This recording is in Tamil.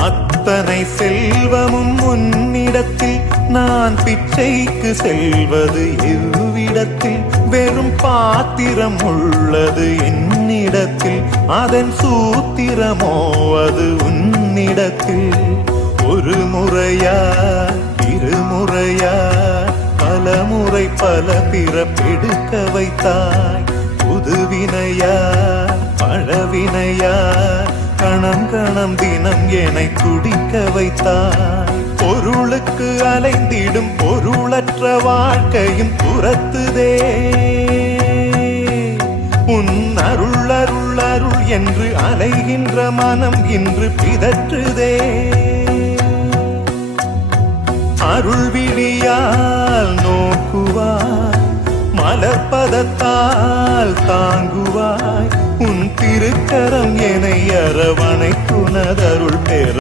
அத்தனை செல்வமும் உன்னிடத்தில் நான் பிச்சைக்கு செல்வது எவ்விடத்தில் வெறும் பாத்திரம் உள்ளது என்னிடத்தில் அதன் சூத்திரமோ அது உன்னிடத்தில் ஒரு முறையா இருமுறையா பல முறை பல பிறப்பெடுக்க வைத்தாய் புதுவினையா பழவினையா கணம் கணம் தினம் என்னை துடிக்க வைத்தாய் பொருளுக்கு அலைந்திடும் பொருளற்ற வாழ்க்கையும் துரத்துதே உன் அருள் அருள் அருள் என்று அலைகின்ற மனம் இன்று பிதற்றுதே அருள் விழியால் நோக்குவாய் மலர்பதத்தால் தாங்குவாய் உன் திருக்கரம் என்னை அரவணைத்துனதருள் பெற